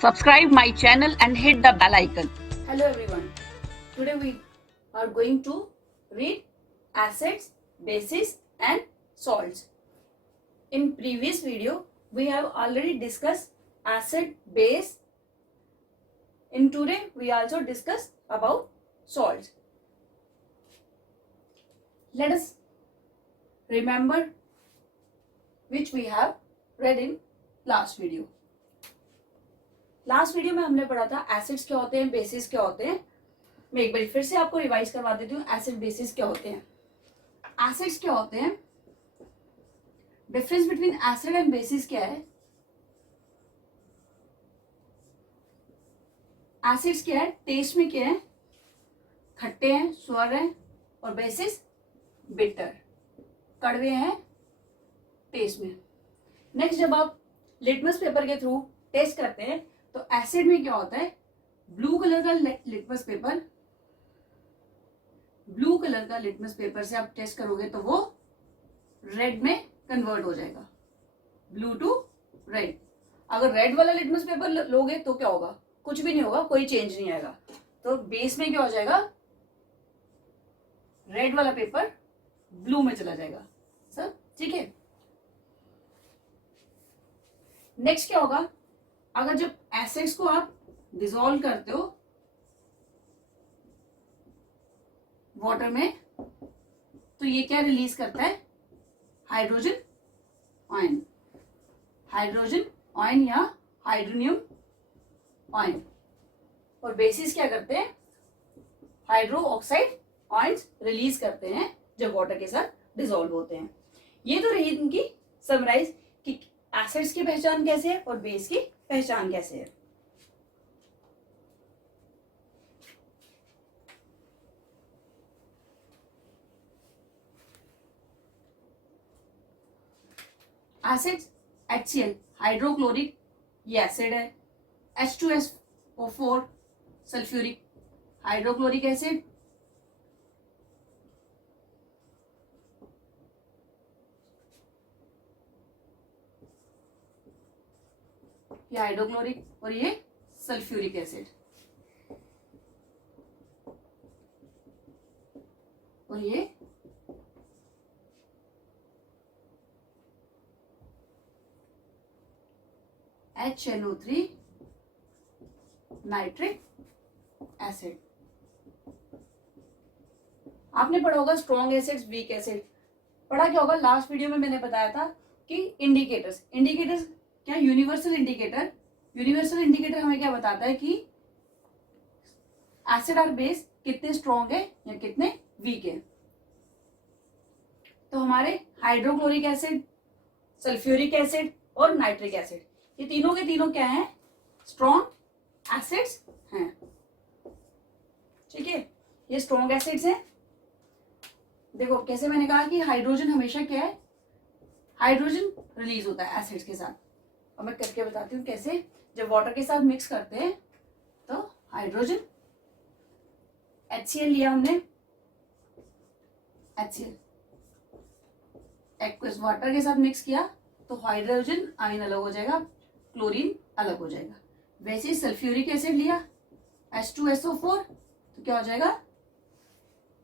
Subscribe my channel and hit the bell icon. Hello everyone. Today we are going to read acids, bases and salts. In previous video we have already discussed acid, base. In today we also discuss about salts. Let us remember which we have read in last video. Last video में हमने पढ़ा था acids क्या होते हैं, basis क्या होते हैं. मैं एक बार फिर से आपको रिवाइज करवा देती हूँ. एसिड बेसिस क्या होते हैं. एसिड्स क्या होते हैं, difference between acid and bases क्या है. एसिड्स क्या है, टेस्ट में क्या है, खट्टे हैं, स्वर हैं, और बेसिस बिटर, कड़वे हैं टेस्ट में. नेक्स्ट जब आप लिटमस पेपर के थ्रू टेस्ट करते हैं तो एसिड में क्या होता है, ब्लू कलर का लिटमस पेपर, ब्लू कलर का लिटमस पेपर से आप टेस्ट करोगे तो वो रेड में कन्वर्ट हो जाएगा, ब्लू टू रेड. अगर रेड वाला लिटमस पेपर लोगे तो क्या होगा, कुछ भी नहीं होगा, कोई चेंज नहीं आएगा. तो बेस में क्या हो जाएगा, रेड वाला पेपर ब्लू में चला जाएगा. सर ठीक है. नेक्स्ट क्या होगा, अगर जब एसिड्स को आप डिसॉल्व करते हो वाटर में तो ये क्या रिलीज करता है, हाइड्रोजन आयन, हाइड्रोजन आयन या हाइड्रोनियम आयन. और बेसिस क्या करते हैं, हाइड्रो ऑक्साइड आयन्स रिलीज करते हैं जब वाटर के साथ डिसॉल्व होते हैं. ये तो रही इनकी समराइज कि एसिड्स की पहचान कैसे है और बेस की पहचान कैसे है. एसिड्स, HCl हाइड्रोक्लोरिक ये एसिड है, H2SO4 सल्फ्यूरिक हाइड्रोक्लोरिक एसिड, ये हाइड्रोक्लोरिक और ये सल्फ्यूरिक एसिड, और ये HNO3 नाइट्रिक एसिड. आपने पढ़ा होगा स्ट्रॉन्ग एसिड्स, वीक एसिड. पढ़ा क्या होगा, लास्ट वीडियो में मैंने बताया था कि इंडिकेटर्स, इंडिकेटर्स क्या, यूनिवर्सल इंडिकेटर. यूनिवर्सल इंडिकेटर हमें क्या बताता है कि एसिड और बेस कितने स्ट्रॉन्ग है या कितने वीक है. तो हमारे हाइड्रोक्लोरिक एसिड, सल्फ्यूरिक एसिड और नाइट्रिक एसिड ये तीनों के तीनों क्या हैं, स्ट्रॉन्ग एसिड्स हैं. ठीक है, ये स्ट्रॉन्ग एसिड्स हैं. देखो कैसे मैंने कहा कि हाइड्रोजन हमेशा क्या है, हाइड्रोजन रिलीज होता है एसिड्स के साथ. अब मैं करके बताती हूँ कैसे. जब वाटर के साथ मिक्स करते हैं तो हाइड्रोजन, HCl लिया हमने, HCl एक्वस वाटर के साथ मिक्स किया तो हाइड्रोजन आयन अलग हो जाएगा, क्लोरीन अलग हो जाएगा. वैसे ही सल्फ्यूरिक एसिड लिया, H2SO4 तो क्या हो जाएगा,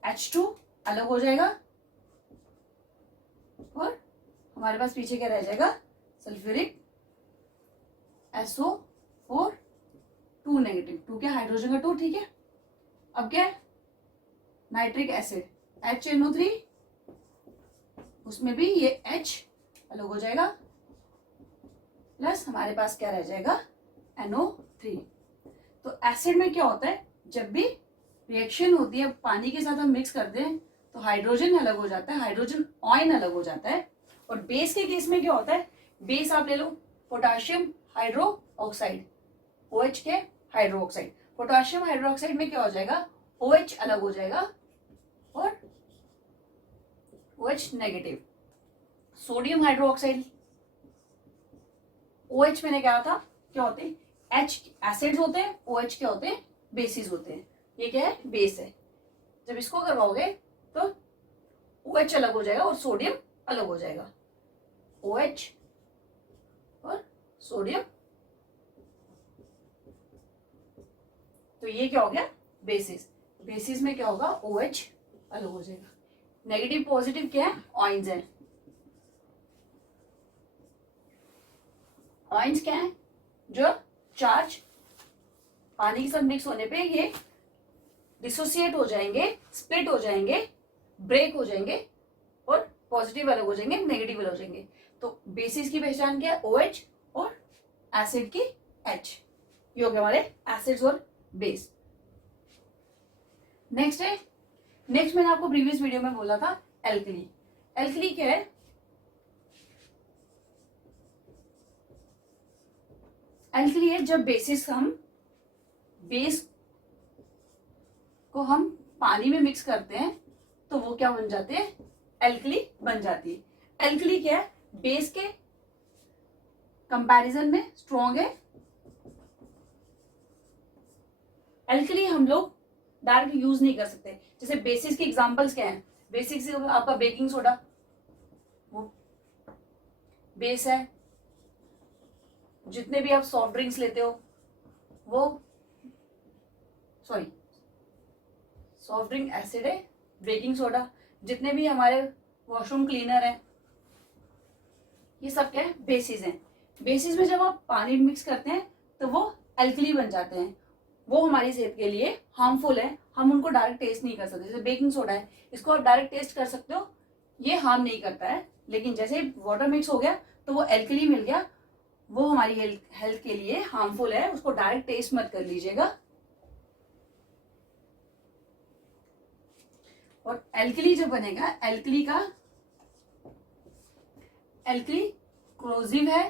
H2 अलग हो जाएगा और हमारे पास पीछे क्या रह जाएगा, सल्फ्यूरिक SO4 2 नेगेटिव, 2 क्या, हाइड्रोजन का 2. ठीक है. अब क्या है, नाइट्रिक एसिड HNO3, उसमें भी ये H अलग हो जाएगा प्लस हमारे पास क्या रह जाएगा, NO3. तो एसिड में क्या होता है, जब भी रिएक्शन होती है पानी के साथ हम मिक्स करते हैं तो हाइड्रोजन अलग हो जाता है, हाइड्रोजन आयन अलग हो जाता है. और बेस के केस में क्या होता है, बेस आप ले लो पोटाशियम हाइड्रो ऑक्साइड, OH के hydro oxide. Potassium hydro oxide में क्या हो जाएगा, OH अलग हो जाएगा और OH negative. Sodium hydro oxide, OH मैंने क्या था, क्या होते हैं, H एसिड्स होते हैं, OH क्या होते हैं, बेसिस होते हैं. ये क्या है, बेस है. जब इसको करवाओगे तो OH अलग हो जाएगा और सोडियम अलग हो जाएगा. OH और सोडियम तो ये क्या हो गया, बेसिस। बेसिस में क्या होगा, OH अलग हो जाएगा। नेगेटिव पॉजिटिव क्या है, ऑइंस है। ऑइंस क्या है, जो चार्ज पानी के साथ मिक्स होने पे ये डिसोसिएट हो जाएंगे, स्प्लिट हो जाएंगे, ब्रेक हो जाएंगे और पॉजिटिव अलग हो जाएंगे, नेगेटिव अलग हो जाएंगे। तो बेसिस की पहचान क्या है, OH, और एसिड की H। ये हो गया हमारे एसिड्स और बेस। नेक्स्ट है, नेक्स्ट मैंने आपको प्रीवियस वीडियो में बोला था एल्कली। एल्कली क्या है, एल्कली है जब बेसिस हम बेस को हम पानी में मिक्स करते हैं तो वो क्या बन जाते हैं, एल्कली बन जाती है। एल्कली क्या है, बेस के कंपैरिजन में स्ट्रॉन्ग है। एल्कली हम लोग डायरेक्ट यूज नहीं कर सकते। जैसे बेसिस के एग्जांपल्स क्या हैं, बेसिस आपका बेकिंग सोडा, वो बेस है। जितने भी आप सॉफ्ट ड्रिंक्स लेते हो वो, सॉरी, सॉफ्ट ड्रिंक एसिड है, बेकिंग सोडा, जितने भी हमारे वॉशरूम क्लीनर है, ये सब क्या है, बेसिस हैं। बेसिस में जब आप पानी मिक्स करते हैं तो वो एल्कली बन जाते हैं। वो हमारी सेहत के लिए हार्मफुल है, हम उनको डायरेक्ट टेस्ट नहीं कर सकते। जैसे बेकिंग सोडा है, इसको आप डायरेक्ट टेस्ट कर सकते हो, ये हार्म नहीं करता है। लेकिन जैसे वाटर मिक्स हो गया तो वो एल्कली मिल गया, वो हमारी हेल्थ के लिए हार्मफुल है, उसको डायरेक्ट टेस्ट मत कर लीजिएगा। और एल्कली जब बनेगा, एल्कली का एल्कली क्रोजिव है,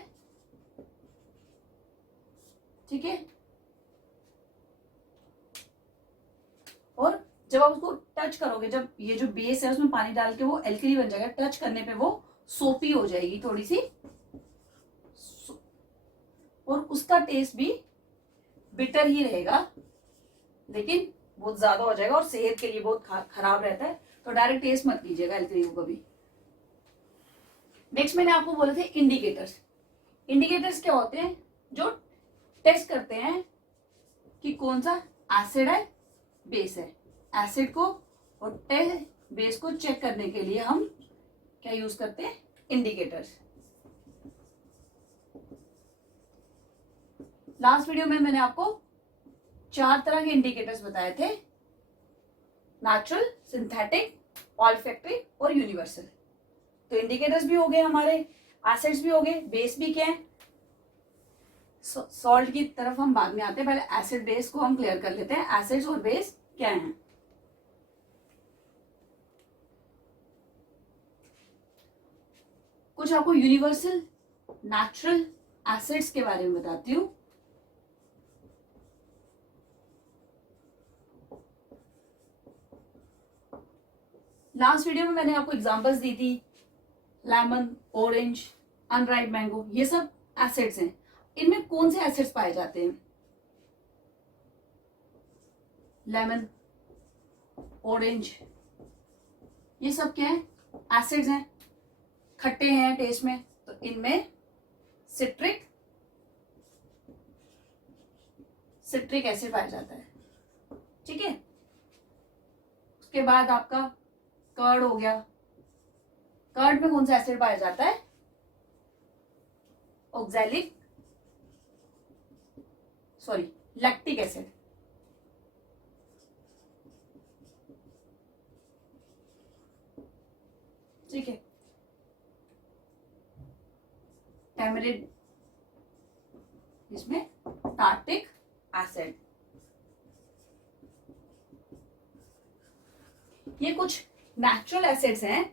ठीक है। और जब आप उसको टच करोगे, जब ये जो बेस है उसमें पानी डाल के वो एल्कली बन जाएगा, टच करने पे वो सोपी हो जाएगी थोड़ी सी, और उसका टेस्ट भी बिटर ही रहेगा, लेकिन बहुत ज्यादा हो जाएगा और सेहत के लिए बहुत खराब रहता है। तो डायरेक्ट टेस्ट मत कीजिएगा एल्कली को कभी। नेक्स्ट मैंने आपको बोले थे इंडिकेटर्स। इंडिकेटर्स क्या होते हैं, जो टेस्ट करते हैं कि कौन सा एसिड है, बेस है। एसिड को और बेस को चेक करने के लिए हम क्या यूज करते हैं, इंडिकेटर्स। लास्ट वीडियो में मैंने आपको 4 तरह के इंडिकेटर्स बताए थे, नेचुरल, सिंथेटिक, ऑल्फैक्टरी और यूनिवर्सल। तो इंडिकेटर्स भी हो गए हमारे, एसिड्स भी हो गए, बेस भी क्या है। सॉल्ट की तरफ हम बाद में आते हैं, पहले एसिड बेस को हम क्लियर कर लेते हैं। एसिड्स और बेस क्या हैं। कुछ आपको यूनिवर्सल, नेचुरल एसिड्स के बारे में बताती हूं। लास्ट वीडियो में मैंने आपको एग्जांपल्स दी थी, लेमन, ऑरेंज, अनराइप मैंगो, ये सब एसिड्स हैं। इनमें कौन से एसिड्स पाए जाते हैं, लेमन, ऑरेंज, ये सब क्या है, एसिड्स हैं, खट्टे हैं टेस्ट में। तो इनमें सिट्रिक एसिड पाया जाता है, ठीक है। उसके बाद आपका कर्ड हो गया। कर्ड में कौन सा एसिड पाया जाता है, लैक्टिक एसिड। ठीक है। टैमरिंड, इसमें टार्टिक एसिड। ये कुछ नेचुरल एसिड्स हैं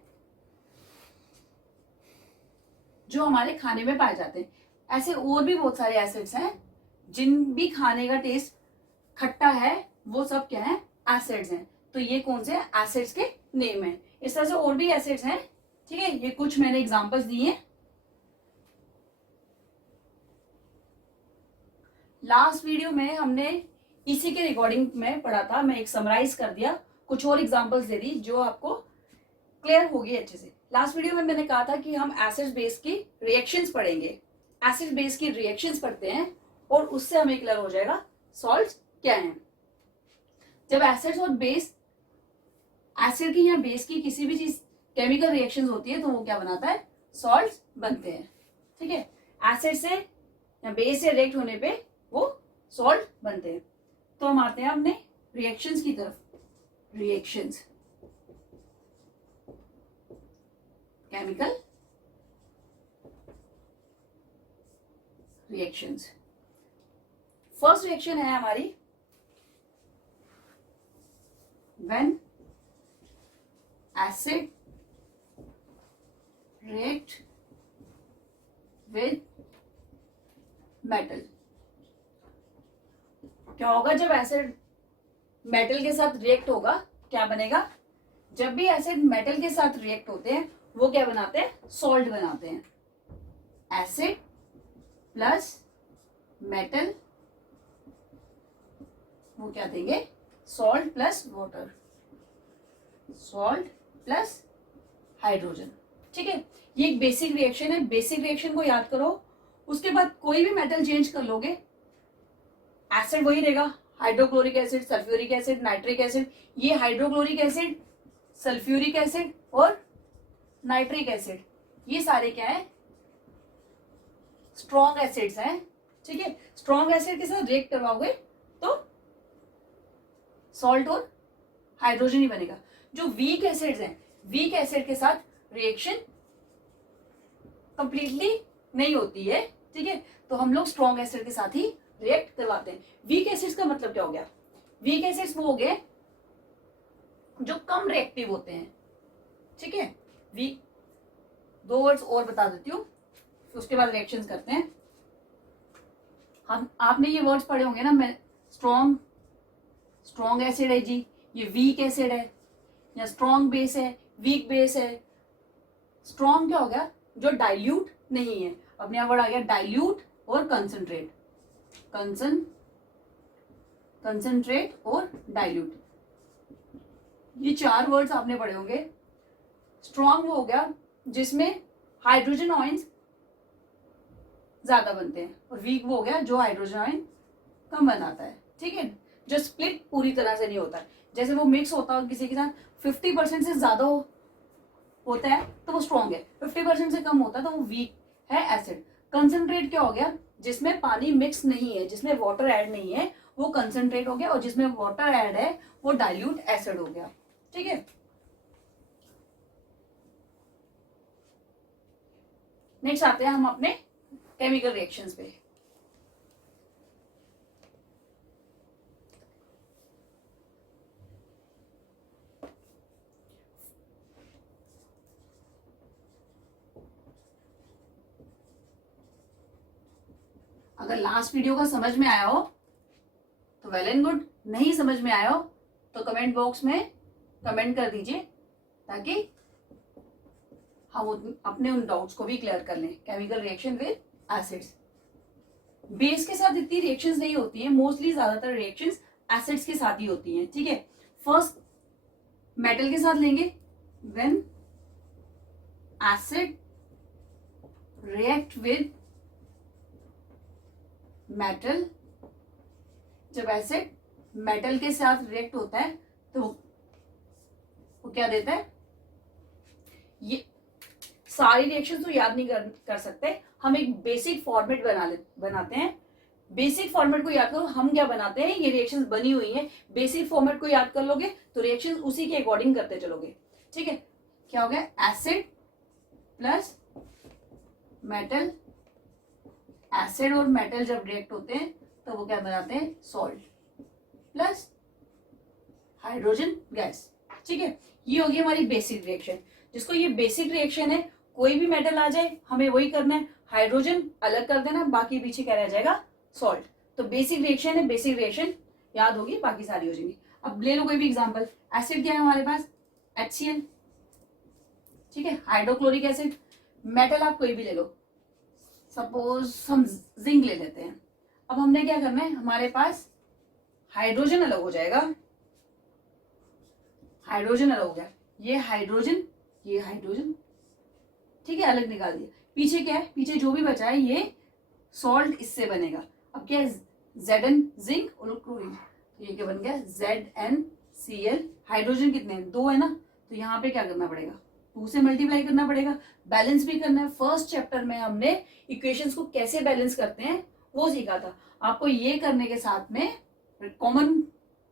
जो हमारे खाने में पाए जाते हैं। ऐसे और भी बहुत सारे एसिड्स हैं जिन भी खाने का टेस्ट खट्टा है, वो सब क्या है, एसिड्स हैं। तो ये कौन से एसिड्स के नेम है। इस तरह से और भी एसिड्स हैं, ठीक है। ये कुछ मैंने एग्जांपल्स दिए हैं। लास्ट वीडियो में हमने इसी के रिकॉर्डिंग में पढ़ा था, मैं एक समराइज कर दिया, कुछ और एग्जांपल्स दे दी जो आपको क्लियर होगी अच्छे से। लास्ट वीडियो में मैंने कहा था कि हम एसिड बेस की रिएक्शंस पढ़ेंगे, एसिड बेस की रिएक्शंस पढ़ते हैं और उससे हमें क्लियर हो जाएगा सॉल्ट्स क्या हैं। जब एसिड्स और बेस, एसिड की या बेस की किसी भी चीज केमिकल रिएक्शंस होती है तो वो क्या बनाता है, सॉल्ट्स बनते हैं। ठीक है, एसिड से या बेस से रिएक्ट होने पे वो सॉल्ट बनते हैं। तो हम आते हैं अपने रिएक्शंस की तरफ। Reactions, chemical reactions. First reaction है हमारी when acid react with metal. क्या होगा जब एसिड मेटल के साथ रिएक्ट होगा, क्या बनेगा, जब भी एसिड मेटल के साथ रिएक्ट होते हैं वो क्या बनाते हैं, सॉल्ट बनाते हैं। एसिड प्लस मेटल वो क्या देंगे, salt plus water, salt plus hydrogen. ठीक है, ये एक बेसिक रिएक्शन है। बेसिक रिएक्शन को याद करो, उसके बाद कोई भी मेटल चेंज कर लोगे, एसिड वही रहेगा, hydrochloric acid, sulphuric acid, nitric acid. ये हाइड्रोक्लोरिक एसिड, सल्फ्यूरिक एसिड और नाइट्रिक एसिड, ये सारे क्या है, स्ट्रॉन्ग एसिड्स हैं। ठीक है, स्ट्रॉन्ग एसिड के साथ रिएक्ट करवाओगे तो सॉल्ट और हाइड्रोजन ही बनेगा। जो वीक एसिड्स हैं, वीक एसिड के साथ रिएक्शन कंप्लीटली नहीं होती है। ठीक है, तो हम लोग स्ट्रॉन्ग एसिड के साथ ही रिएक्ट करवाते हैं। वीक एसिड्स का मतलब क्या हो गया, वीक एसिड्स वो हो गए जो कम रिएक्टिव होते हैं। ठीक है, वीक, दो वर्ड्स और बता देती हूँ, उसके बाद रिएक्शंस करते हैं। हम आपने ये वर्ड्स पढ़े होंगे ना, मैं स्ट्रॉन्ग, स्ट्रॉन्ग एसिड है जी, ये वीक एसिड है, या स्ट्रॉन्ग बेस है, वीक बेस है। स्ट्रॉन्ग क्या हो गया, जो डाइल्यूट नहीं है। अपने यहाँ वर्ड आ गया डाइल्यूट और कंसंट्रेट, कंसंट्रेट और डाइल्यूट, ये चार वर्ड्स आपने पढ़े होंगे। स्ट्रॉन्ग वो हो गया जिसमें हाइड्रोजन आयंस ज्यादा बनते हैं, और वीक वो हो गया जो हाइड्रोजन आयन कम बनाता है। ठीक है, जो स्प्लिट पूरी तरह से नहीं होता है, जैसे वो मिक्स होता है किसी के साथ 50% से ज्यादा होता है तो वो स्ट्रॉन्ग है, 50% से कम होता है तो वो वीक है एसिड। कंसंट्रेट क्या हो गया, जिसमें पानी मिक्स नहीं है, जिसमें वाटर ऐड नहीं है, वो कंसंट्रेट हो गया, और जिसमें वाटर ऐड है वो डाइल्यूट एसिड हो गया। ठीक है, नेक्स्ट आते हैं हम अपने केमिकल रिएक्शंस पे। अगर लास्ट वीडियो का समझ में आया हो तो वेल एंड गुड, नहीं समझ में आया हो तो कमेंट बॉक्स में कमेंट कर दीजिए, ताकि हम अपने उन डाउट्स को भी क्लियर कर लें। Chemical reaction with acids, base के साथ इतनी रिएक्शंस नहीं होती है, मोस्टली ज्यादातर रिएक्शंस एसिड्स के साथ ही होती हैं। ठीक है, फर्स्ट मेटल के साथ लेंगे, when acid react with metal. जब एसिड मेटल के साथ रिएक्ट होता है तो वो क्या देता है, ये सारी रिएक्शन तो याद नहीं कर सकते, हम एक बेसिक फॉर्मेट बनाते हैं। बेसिक फॉर्मेट को याद करो, हम क्या बनाते हैं, ये रिएक्शंस बनी हुई हैं, बेसिक फॉर्मेट को याद कर लोगे तो रिएक्शंस उसी के अकॉर्डिंग करते चलोगे। ठीक है, क्या हो गया, एसिड प्लस मेटल। एसिड और मेटल जब रिएक्ट होते हैं तो वो क्या बनाते हैं, सॉल्ट प्लस हाइड्रोजन गैस। ठीक है, ये होगी हमारी बेसिक रिएक्शन। जिसको ये बेसिक रिएक्शन है, कोई भी मेटल आ जाए हमें वही करना है, हाइड्रोजन अलग कर देना, बाकी पीछे क्या रह जाएगा, सॉल्ट। तो बेसिक रिएक्शन है, बेसिक रिएक्शन याद होगी, बाकी सारी हो जाएंगी। अब ले लो कोई भी एग्जांपल, एसिड क्या है हमारे पास, HCl। ठीक है, हाइड्रोक्लोरिक एसिड। मेटल आप कोई भी ले लो, सपोज हम जिंक ले लेते हैं। अब हमने क्या करना है, हमारे पास हाइड्रोजन अलग हो जाएगा, हाइड्रोजन अलग हो गया, ये हाइड्रोजन, ये हाइड्रोजन। ठीक है, अलग निकाल दिया। पीछे क्या है, पीछे जो भी बचा है ये सॉल्ट इससे बनेगा। अब क्या है, Zn जिंक और क्लोरीन, ये क्या बन गया, ZnCl। हाइड्रोजन कितने हैं, 2 है ना, तो यहाँ पे क्या करना पड़ेगा, 2 से मल्टीप्लाई करना पड़ेगा, बैलेंस भी करना है। फर्स्ट चैप्टर में हमने इक्वेशंस को कैसे बैलेंस करते हैं वो सीखा था। आपको ये करने के साथ में कॉमन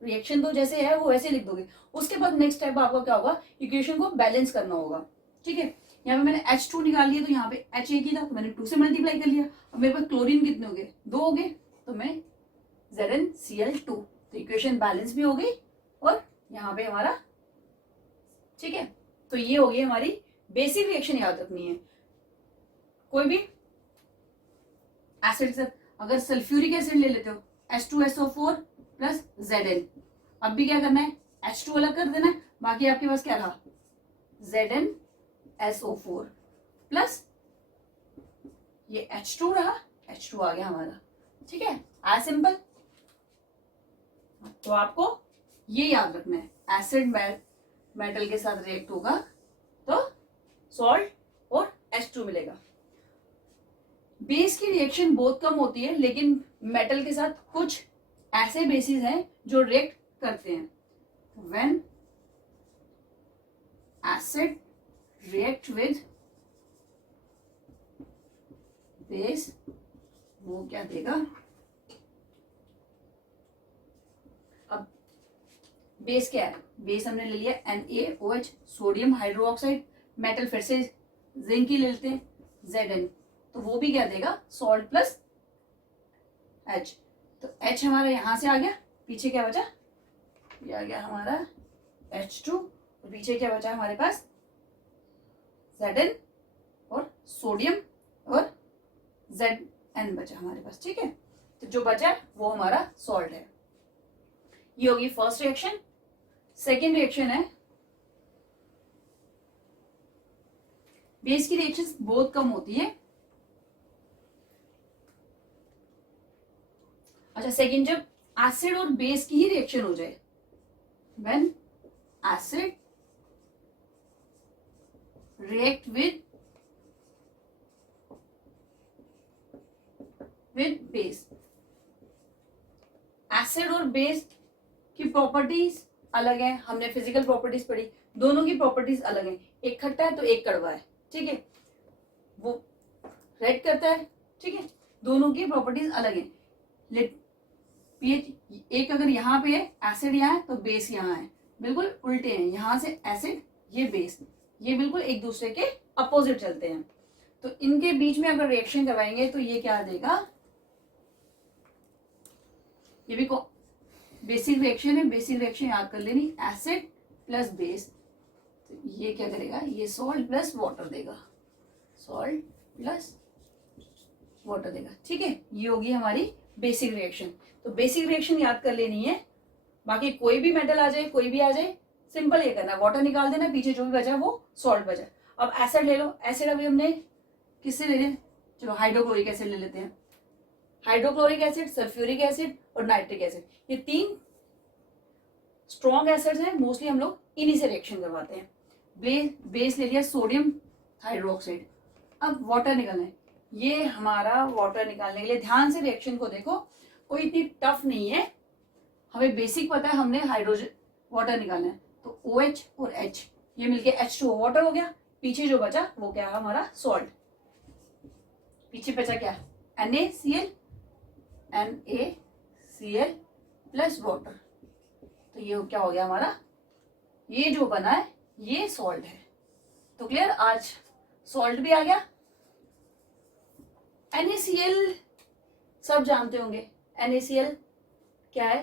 रिएक्शन तो जैसे है वो वैसे लिख दोगे, उसके बाद नेक्स्ट स्टेप आपका क्या होगा, इक्वेशन को बैलेंस करना होगा। ठीक है, यहाँ पे मैंने H2 निकाल लिया, तो यहाँ पे H एक ही था, तो मैंने 2 से मल्टीप्लाई कर लिया। अब मेरे पास क्लोरीन कितने हो गए, 2 हो गए, तो मैं ZnCl2, तो इक्वेशन बैलेंस भी हो गई और यहाँ पे हमारा, ठीक है। तो ये हो गई हमारी बेसिक रिएक्शन, याद रखनी है। कोई भी एसिड से अगर सल्फ्यूरिक एसिड ले लेते हो, H2SO4 प्लस Zn, अब भी क्या करना है, H2 अलग कर देना है, बाकी आपके पास क्या रहा, ZnSO4 प्लस ये H2 रहा, H2 आ गया हमारा। ठीक है, एज सिंपल। तो आपको ये याद रखना है, एसिड मेटल के साथ रिएक्ट होगा तो सॉल्ट और H2 मिलेगा। बेस की रिएक्शन बहुत कम होती है, लेकिन मेटल के साथ कुछ ऐसे बेसिस हैं जो रिएक्ट करते हैं। When acid react with base, वो क्या देगा, अब बेस क्या है, बेस हमने ले लिया NaOH, सोडियम हाइड्रोक्साइड, मेटल फिर से जिंक ही ले लेते हैं Zn, तो वो भी क्या देगा, सॉल्ट प्लस H। तो H हमारा यहां से आ गया, पीछे क्या बचा, ये आ गया हमारा H2, और पीछे क्या बचा हमारे पास, Zn और सोडियम और Zn बचा हमारे पास। ठीक है, तो जो बचा वो हमारा सॉल्ट है। ये होगी फर्स्ट रिएक्शन। सेकेंड रिएक्शन है, बेस की रिएक्शन बहुत कम होती है। अच्छा, सेकेंड जब एसिड और बेस की ही रिएक्शन हो जाए, when acid react with base, acid और बेस की प्रॉपर्टीज अलग है, हमने फिजिकल प्रॉपर्टीज पढ़ी, दोनों की प्रॉपर्टीज अलग है, एक खट्टा है तो एक कड़वा है। ठीक है, वो रेड करता है, ठीक है, दोनों की प्रॉपर्टीज अलग है। पीएच एक अगर यहाँ पे है, एसिड यहाँ है तो बेस यहाँ है, बिल्कुल उल्टे हैं, यहाँ से एसिड, ये बेस, ये बिल्कुल एक दूसरे के अपोजिट चलते हैं। तो इनके बीच में अगर रिएक्शन करवाएंगे तो ये क्या देगा, ये भी बेसिक रिएक्शन है, बेसिक रिएक्शन याद कर लेनी, एसिड प्लस बेस, तो ये क्या करेगा, ये सॉल्ट प्लस वाटर देगा, सॉल्ट प्लस वाटर देगा। ठीक है, ये होगी हमारी बेसिक रिएक्शन। तो बेसिक रिएक्शन याद कर लेनी है, बाकी कोई भी मेटल आ जाए, कोई भी आ जाए, सिंपल ये करना, वाटर निकाल देना, पीछे जो भी बचा वो सॉल्ट बचा। अब एसिड ले लो, एसिड अभी हमने किससे ले लें, चलो हाइड्रोक्लोरिक एसिड ले लेते हैं। हाइड्रोक्लोरिक एसिड, सल्फ्यूरिक एसिड और नाइट्रिक एसिड, ये 3 स्ट्रॉन्ग एसिड्स हैं, मोस्टली हम लोग इन्हीं से रिएक्शन करवाते हैं। बेस ले लिया सोडियम हाइड्रोक्साइड, अब वाटर निकालना है। ये हमारा वाटर निकालने के लिए ध्यान से रिएक्शन को देखो, कोई इतनी टफ नहीं है, हमें बेसिक पता है, हमने हाइड्रोजन वाटर निकालना है, तो OH और H ये मिलके H2O वाटर हो गया, पीछे जो बचा वो क्या है हमारा सॉल्ट, पीछे बचा क्या, NaCl प्लस वाटर, तो ये क्या हो गया हमारा, ये जो बना है ये सॉल्ट है। तो क्लियर, आज सॉल्ट भी आ गया। NaCl सब जानते होंगे, NaCl क्या है,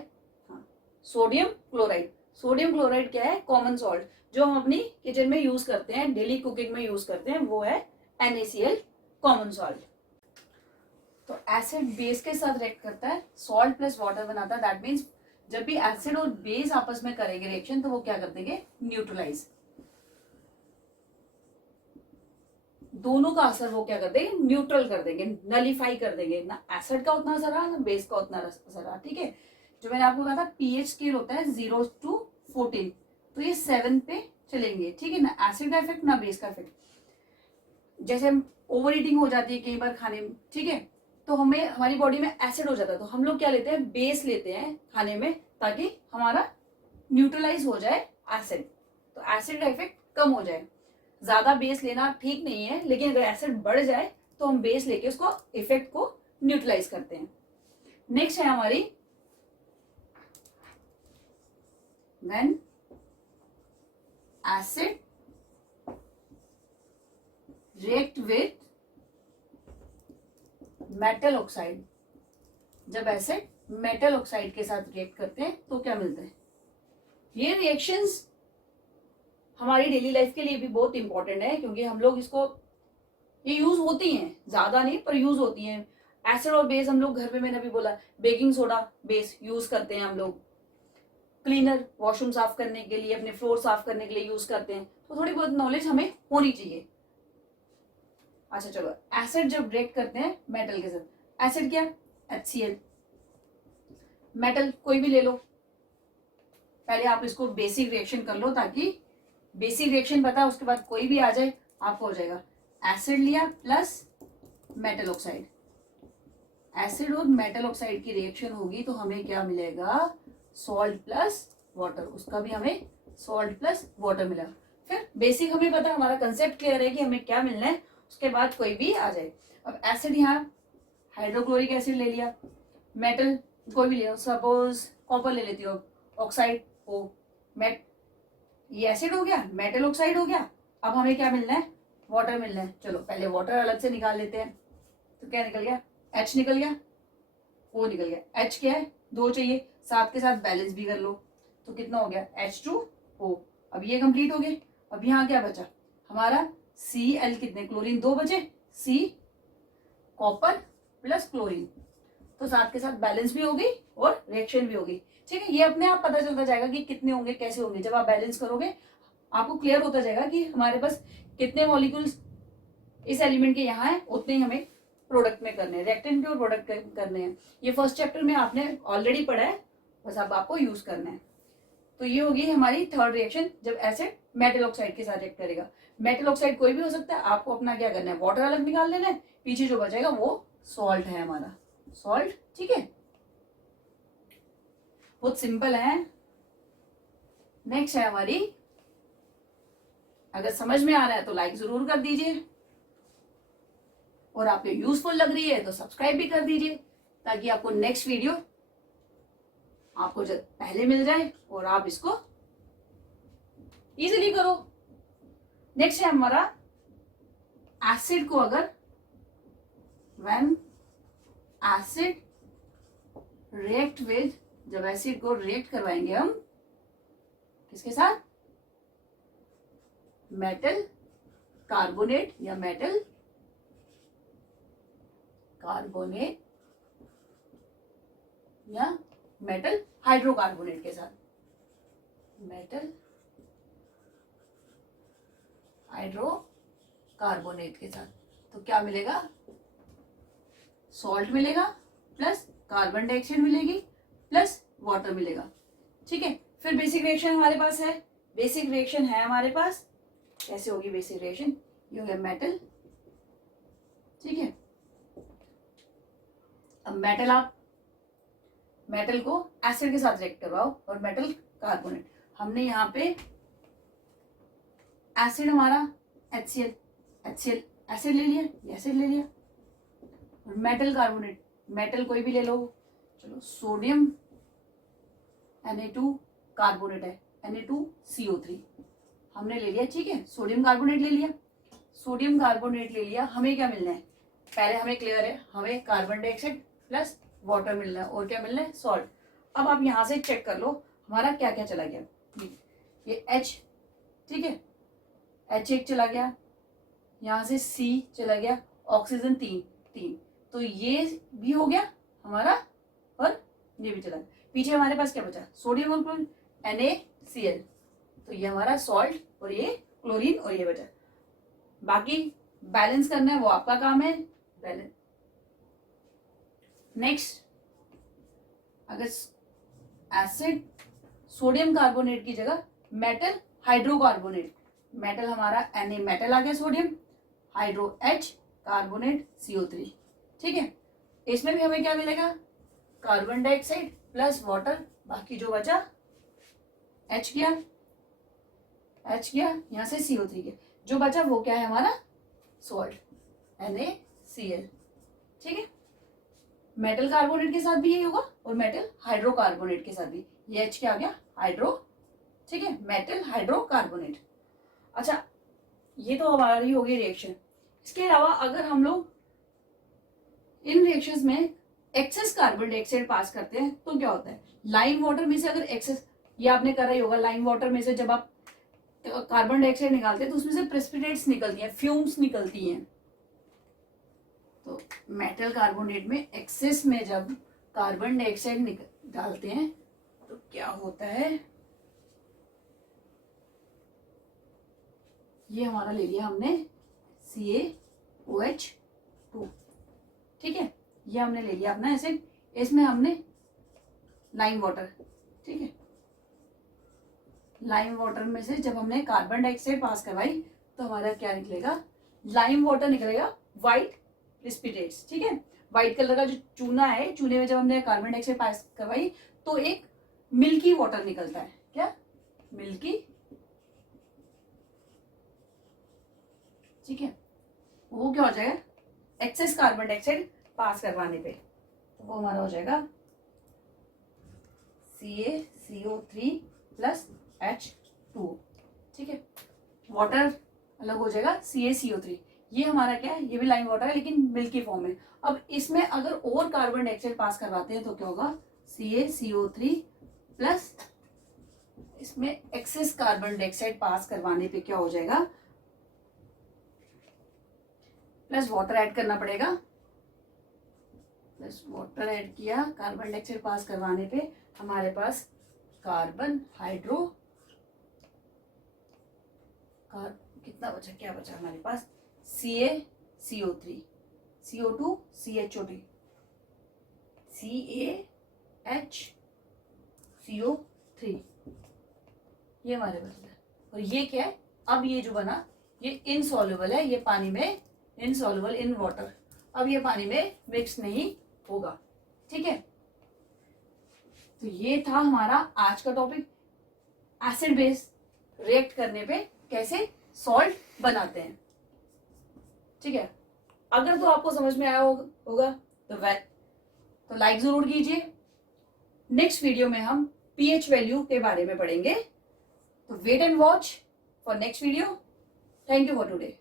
हाँ, सोडियम क्लोराइड। सोडियम क्लोराइड क्या है, कॉमन सॉल्ट जो हम अपनी किचन में यूज करते हैं, डेली कुकिंग में यूज करते हैं, वो है NaCl कॉमन सॉल्ट। तो एसिड बेस के साथ रिएक्ट करता है, सॉल्ट प्लस वाटर बनाता है, दैट मीन्स जब भी एसिड और बेस आपस में करेंगे रिएक्शन तो वो क्या कर देंगे, न्यूट्रलाइज, दोनों का असर वो क्या कर देंगे, न्यूट्रल कर देंगे, नलीफाई कर देंगे, ना एसिड का उतना असर रहा ना बेस का उतना असर रहा। ठीक है, जो मैंने आपको कहा था पीएच स्केल होता है 0 to 14, तो ये 7 पे चलेंगे। ठीक है, ना एसिड का इफेक्ट ना बेस का इफेक्ट। जैसे ओवर ईटिंग हो जाती है कई बार खाने में, ठीक है, तो हमें हमारी बॉडी में एसिड हो जाता है, तो हम लोग क्या लेते हैं, बेस लेते हैं खाने में, ताकि हमारा न्यूट्रलाइज हो जाए एसिड, तो एसिड का इफेक्ट कम हो जाए। ज्यादा बेस लेना ठीक नहीं है, लेकिन अगर एसिड बढ़ जाए तो हम बेस लेके उसको इफेक्ट को न्यूट्रलाइज करते हैं। नेक्स्ट है हमारी when acid react with metal oxide. जब एसिड मेटल ऑक्साइड के साथ रिएक्ट करते हैं तो क्या मिलता है? ये रिएक्शंस हमारी डेली लाइफ के लिए भी बहुत इंपॉर्टेंट है, क्योंकि हम लोग इसको, ये यूज होती हैं, ज्यादा नहीं पर यूज होती हैं। एसिड और बेस हम लोग घर पे, मैंने अभी बोला, बेकिंग सोडा बेस यूज करते हैं हम लोग। क्लीनर वॉशरूम साफ करने के लिए, अपने फ्लोर साफ करने के लिए यूज करते हैं। तो थोड़ी बहुत नॉलेज हमें होनी चाहिए। अच्छा चलो, एसिड जब रिएक्ट करते हैं मेटल के साथ, एसिड क्या? HCl। मेटल कोई भी ले लो, पहले आप इसको बेसिक रिएक्शन कर लो, ताकि बेसिक रिएक्शन पता है, उसके बाद कोई भी आ जाए आपको हो जाएगा। एसिड लिया प्लस मेटल ऑक्साइड, एसिड और मेटल ऑक्साइड की रिएक्शन होगी तो हमें क्या मिलेगा? Salt plus water. उसका भी हमें सॉल्ट प्लस वाटर मिला। फिर बेसिक हमें पता है, हमारा कंसेप्ट क्लियर है कि हमें क्या मिलना है, उसके बाद कोई भी आ जाए। अब एसिड, यहाँ हाइड्रोक्लोरिक एसिड ले लिया, मेटल कोई भी ले लो, सपोज कॉपर ले लेती हो, ऑक्साइड ओ मेट, ये एसिड हो गया, मेटल ऑक्साइड हो गया। अब हमें क्या मिलना है? वाटर मिलना है। चलो पहले वाटर अलग से निकाल लेते हैं। तो क्या निकल गया? H निकल गया, O निकल गया। H क्या है? 2 चाहिए, साथ के साथ बैलेंस भी कर लो, तो कितना हो गया? H2O। अब ये कंप्लीट हो गए। अब यहाँ क्या बचा हमारा? Cl, कितने? क्लोरीन 2 बचे, C कॉपर प्लस क्लोरीन, तो साथ के साथ बैलेंस भी होगी और रिएक्शन भी होगी। ठीक है, ये अपने आप पता चलता जाएगा कि कितने होंगे, कैसे होंगे। जब आप बैलेंस करोगे आपको क्लियर होता जाएगा कि हमारे पास कितने मॉलिक्यूल्स इस एलिमेंट के यहाँ है, उतने ही हमें प्रोडक्ट में करने हैं, रिएक्टेंट के और प्रोडक्ट करने हैं। ये फर्स्ट चैप्टर में आपने ऑलरेडी पढ़ा है, बस अब आपको यूज करना है। तो ये होगी हमारी थर्ड रिएक्शन, जब एसिड मेटल ऑक्साइड के साथ रिएक्ट करेगा। मेटल ऑक्साइड कोई भी हो सकता है, आपको अपना क्या करना है? वाटर अलग निकाल लेना है, पीछे जो बचेगा वो सॉल्ट है हमारा, सॉल्ट। ठीक है, बहुत सिंपल है। नेक्स्ट है हमारी, अगर समझ में आ रहा है तो लाइक जरूर कर दीजिए, और आपको यूजफुल लग रही है तो सब्सक्राइब भी कर दीजिए, ताकि आपको नेक्स्ट वीडियो आपको जब पहले मिल जाए और आप इसको इजीली करो। नेक्स्ट है हमारा एसिड को, अगर व्हेन एसिड रिएक्ट विद, जब एसिड को रिएक्ट करवाएंगे हम किसके साथ? मेटल कार्बोनेट या मेटल कार्बोनेट या मेटल हाइड्रोकार्बोनेट के साथ, मेटल हाइड्रोकार्बोनेट के साथ, तो क्या मिलेगा? सॉल्ट मिलेगा प्लस कार्बन डाइऑक्साइड मिलेगी प्लस वाटर मिलेगा। ठीक है, फिर बेसिक रिएक्शन हमारे पास है, बेसिक रिएक्शन है हमारे पास। कैसे होगी बेसिक रिएक्शन? ये हो गया मेटल। ठीक है, अब मेटल, आप मेटल को एसिड के साथ रिएक्ट करवाओ और मेटल कार्बोनेट। हमने यहाँ पे एसिड हमारा HCl, HCl एसिड ले लिया, एसिड ले लिया, और मेटल कार्बोनेट, मेटल कोई भी ले लो, चलो सोडियम Na2 कार्बोनेट है, Na2CO3 हमने ले लिया। ठीक है, सोडियम कार्बोनेट ले लिया, सोडियम कार्बोनेट ले लिया। हमें क्या मिलना है? पहले हमें क्लियर है, हमें कार्बन डाइऑक्साइड प्लस वाटर मिलना है, और क्या मिलना है? सॉल्ट। अब आप यहां से चेक कर लो हमारा क्या क्या चला गया। ये H, ठीक है, H1 चला गया, यहां से C चला गया, ऑक्सीजन 3, तो ये भी हो गया हमारा, और ये भी चला गया। पीछे हमारे पास क्या बचा? सोडियम और क्लोरीन, NaCl, तो ये हमारा सॉल्ट, और ये क्लोरीन, और ये बचा। बाकी बैलेंस करना है, वो आपका काम है, बैलेंस। नेक्स्ट, अगर एसिड सोडियम कार्बोनेट की जगह मेटल हाइड्रोकार्बोनेट, मेटल हमारा Na मेटल आ गया, sodium, hydro H, carbonate CO3। ठीक है, इसमें भी हमें क्या मिलेगा? कार्बन डाइऑक्साइड प्लस वाटर बाकी जो बचा H गया, यहाँ से CO3 गया, जो बचा वो क्या है हमारा सॉल्ट NaCl। ठीक है, मेटल कार्बोनेट के साथ भी यही होगा और मेटल हाइड्रोकार्बोनेट के साथ भी। ये H क्या आ गया हाइड्रो, ठीक है, मेटल हाइड्रोकार्बोनेट। अच्छा, ये तो हमारी हो गई रिएक्शन। इसके अलावा अगर हम लोग इन रिएक्शंस में एक्सेस कार्बन डाइऑक्साइड पास करते हैं तो क्या होता है, लाइम वाटर में से अगर एक्सेस, ये आपने करा ही होगा, लाइम वाटर में से जब आप कार्बन डाइऑक्साइड निकालते हैं तो उसमें से प्रेसिपिटेट्स निकलती हैं, फ्यूम्स निकलती हैं। तो मेटल कार्बोनेट में एक्सेस में जब कार्बन डाइऑक्साइड डालते हैं तो क्या होता है, ये हमारा ले लिया हमने CaOH2, ठीक है, ये हमने ले लिया अपना एसिड, इसमें हमने लाइम वाटर, ठीक है, लाइम वाटर में से जब हमने कार्बन डाइऑक्साइड पास करवाई तो हमारा क्या निकलेगा, लाइम वाटर निकलेगा, व्हाइट प्रेसिपिटेट्स। ठीक है, व्हाइट कलर का जो चूना है, चूने में जब हमने कार्बन डाइऑक्साइड पास करवाई तो एक मिल्की वाटर निकलता है, क्या मिल्की, ठीक है, वो क्या हो जाएगा, एक्सेस कार्बन डाइऑक्साइड पास करवाने पे तो वो हमारा हो जाएगा CaCO3 प्लस H2। ठीक है, वाटर अलग हो जाएगा CaCO3, ये हमारा क्या है, ये भी लाइम वाटर है लेकिन मिल्की फॉर्म में। अब इसमें अगर और कार्बन डाइऑक्साइड पास करवाते हैं तो क्या होगा, CaCO3 प्लस इसमें एक्सेस कार्बन डाइऑक्साइड पास करवाने पे क्या हो जाएगा, प्लस वाटर ऐड करना पड़ेगा, प्लस वाटर ऐड किया, कार्बन डाइऑक्साइड पास करवाने पे हमारे पास कार्बन हाइड्रो कितना बचा, क्या बचा हमारे पास, CaCO3, CO2 CHO3, CaHCO3, ये हमारे पास है। और ये क्या है, अब ये जो बना ये इनसॉल्युबल है, ये पानी में इनसॉल्युबल इन वाटर, अब ये पानी में मिक्स नहीं होगा। ठीक है, तो ये था हमारा आज का टॉपिक, एसिड बेस रिएक्ट करने पे कैसे सॉल्ट बनाते हैं। ठीक है, अगर तो आपको समझ में आया होगा तो लाइक जरूर कीजिए। नेक्स्ट वीडियो में हम पीएच वैल्यू के बारे में पढ़ेंगे, तो wait and watch for next video. Thank you for today.